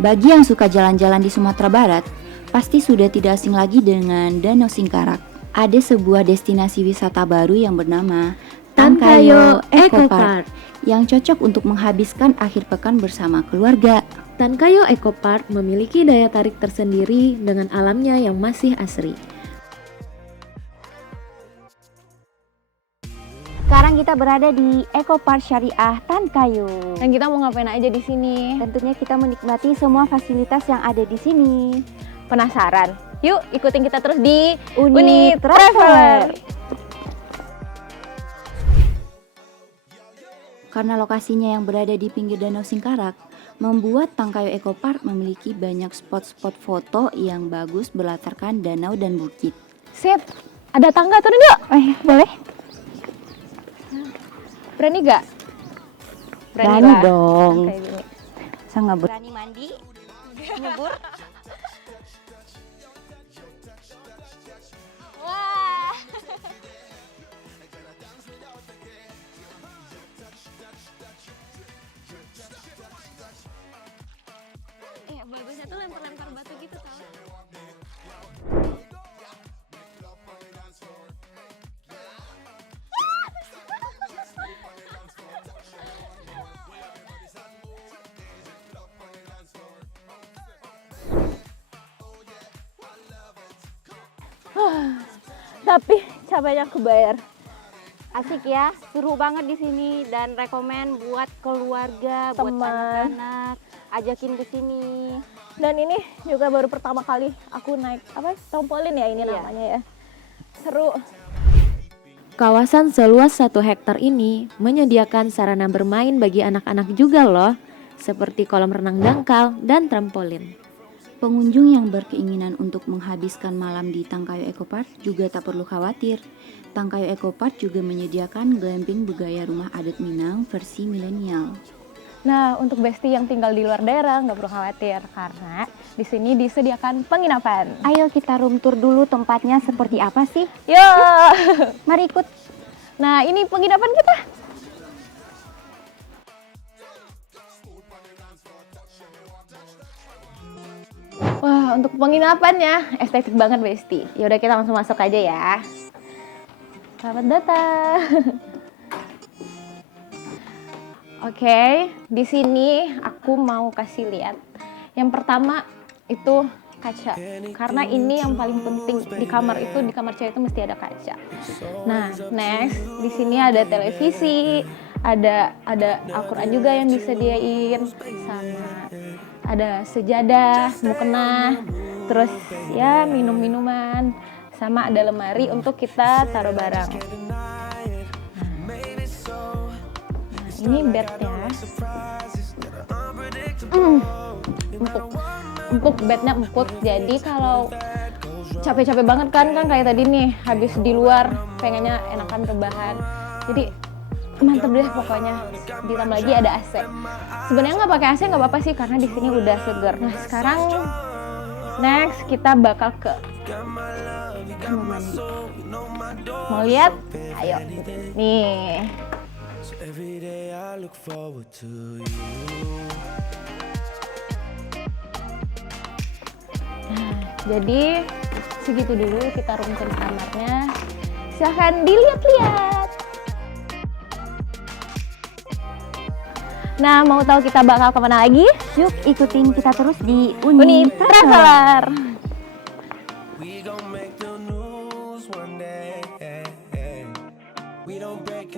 Bagi yang suka jalan-jalan di Sumatera Barat, pasti sudah tidak asing lagi dengan Danau Singkarak. Ada sebuah destinasi wisata baru yang bernama Tankayo Eco Park yang cocok untuk menghabiskan akhir pekan bersama keluarga. Tankayo Eco Park memiliki daya tarik tersendiri dengan alamnya yang masih asri. Sekarang kita berada di Eco Park Syariah Tankayo. Dan kita mau ngapain aja di sini? Tentunya kita menikmati semua fasilitas yang ada di sini. Penasaran? Yuk ikutin kita terus di Uni Traveler. Karena lokasinya yang berada di pinggir Danau Singkarak, membuat Tankayo Eco Park memiliki banyak spot-spot foto yang bagus berlatarkan danau dan bukit. Sip, ada tangga turun yuk. Oh iya, boleh? Berani gak? Berani lah. dong. Kayak gini. Sangat berani mandi, nyebur. Wah. Bagusnya tuh lempar-lempar batu gitu tau. Tapi capeknya kebayar. Asik ya, seru banget di sini dan rekomen buat keluarga, buat Teman. anak-anak, ajakin ke sini. Dan ini juga baru pertama kali aku naik trampolin ya ini Iya. namanya ya. Seru. Kawasan seluas 1 hektar ini menyediakan sarana bermain bagi anak-anak juga loh, seperti kolam renang dangkal dan trampolin. Pengunjung yang berkeinginan untuk menghabiskan malam di Tankayo Eco Park juga tak perlu khawatir. Tankayo Eco Park juga menyediakan glamping bergaya rumah adat Minang versi milenial. Nah, untuk Besti yang tinggal di luar daerah nggak perlu khawatir karena di sini disediakan penginapan. Ayo kita room tour dulu tempatnya seperti apa sih? Yuk. Mari ikut. Nah, ini penginapan kita. Wah, untuk penginapannya estetik banget Besti. Ya udah kita langsung masuk aja ya. Selamat datang. Oke, di sini aku mau kasih lihat. Yang pertama itu kaca. Karena ini yang paling penting di kamar itu, di kamar cewek itu mesti ada kaca. Nah, next di sini ada televisi, ada Al-Quran juga yang disediain, sama ada sejadah, mukena, terus ya minum-minuman, sama ada lemari untuk kita taruh barang. Ini bednya, empuk bednya empuk. Jadi kalau capek-capek banget kan kayak tadi nih, habis di luar pengennya enakan rebahan. Jadi mantep deh pokoknya. Ditambah lagi ada AC. Sebenarnya nggak pakai AC nggak apa-apa sih karena di sini udah seger. Nah sekarang next kita bakal ke kamar mandi. Mau lihat? Ayo. Nih. Nah, jadi segitu dulu kita room tour kamarnya. Silahkan dilihat-lihat. Nah, mau tahu kita bakal kemana lagi? Yuk ikutin kita terus di Uni Traveler. We gon' make the news one day. We don't break